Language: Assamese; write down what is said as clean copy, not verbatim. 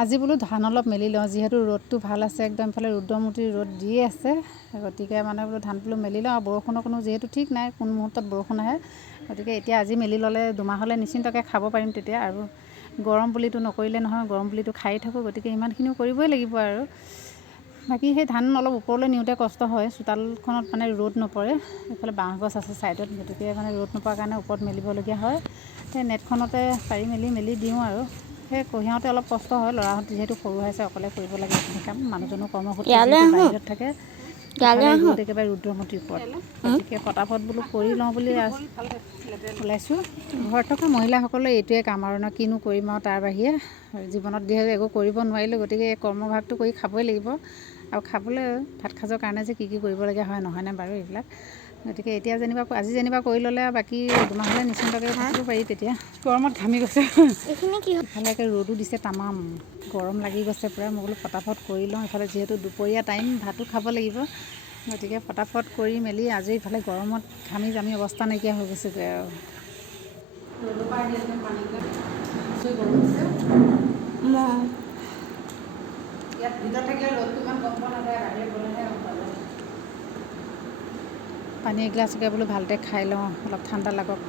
আজি বোলো ধান অলপ মেলি লওঁ, যিহেতু ৰ'দটো ভাল আছে, একদম ইফালে ৰুদ্ৰমূৰ্তিৰ ৰ'দ দিয়ে আছে, গতিকে মানে বোলো ধান বোলো মেলি লওঁ। বৰষুণৰ কোনো যিহেতু ঠিক নাই, কোন মুহূৰ্তত বৰষুণ আহে, গতিকে এতিয়া আজি মেলি ল'লে দুমাহলৈ নিশ্চিন্তকৈ খাব পাৰিম তেতিয়া। আৰু গৰম বুলিতো নকৰিলে নহয়, গৰম বুলিতো খাই থাকোঁ, গতিকে ইমানখিনিও কৰিবই লাগিব আৰু। বাকী সেই ধান অলপ ওপৰলৈ নিওঁতে কষ্ট হয়, চোতালখনত মানে ৰ'দ নপৰে, এইফালে বাঁহ গছ আছে ছাইডত, গতিকে মানে ৰ'দ নপৰাৰ কাৰণে ওপৰত মেলিবলগীয়া হয়। সেই নেটখনতে পাৰি মেলি দিওঁ আৰু। সেই কঢ়িয়াওঁতে অলপ কষ্ট হয়, ল'ৰাহঁত যিহেতু সৰু হৈ আছে, অকলে কৰিব লাগে এইখিনি কাম। মানুহজনো কৰ্মসূত্ৰে যিহেতু বাহিৰত থাকে, ইফালে ৰ'দ একেবাৰে ৰুদ্ৰমূৰ্তিৰ ওপৰত, গতিকে পটাপট বোলো কৰি লওঁ বুলি ওলাইছোঁ। ঘৰত থকা মহিলাসকলে এইটোৱে কাম আৰু ন, কিনো কৰিম আৰু তাৰ বাহিৰে। জীৱনত যিহেতু একো কৰিব নোৱাৰিলোঁ, গতিকে এই কৰ্মভাগটো কৰি খাবই লাগিব। আৰু খাবলৈ ভাত সাজৰ কাৰণে যে কি কৰিবলগীয়া হয়, নহয়নে বাৰু এইবিলাক। গতিকে এতিয়া যেনিবা আজি কৰি ল'লে আৰু বাকী দুমাহলৈ নিশ্চিন্তকৈ থাকিব পাৰি তেতিয়া। গৰমত ঘামি গৈছে, ইফালে ৰ'দো দিছে তামাম, গৰম লাগি গৈছে পূৰা। মই বোলো ফটাফট কৰি লওঁ, ইফালে যিহেতু দুপৰীয়া টাইম, ভাতো খাব লাগিব, গতিকে ফটাফট কৰি মেলি আজৰি। ইফালে গৰমত ঘামি জামি অৱস্থা নাইকিয়া হৈ গৈছেগৈ আৰু। ৰ'দৰ পৰা আহি আছে পানীবিলাক গৰম হৈছে। ইয়াত ভিতৰত থাকিলে ৰ'দটো ইমান গম পোৱা নাযায়, বাহিৰত গ'লেহে গম পোৱা যায়। পানী এগিলাচকে বোলো ভালকৈ খাই লওঁ, অলপ ঠাণ্ডা লাগক।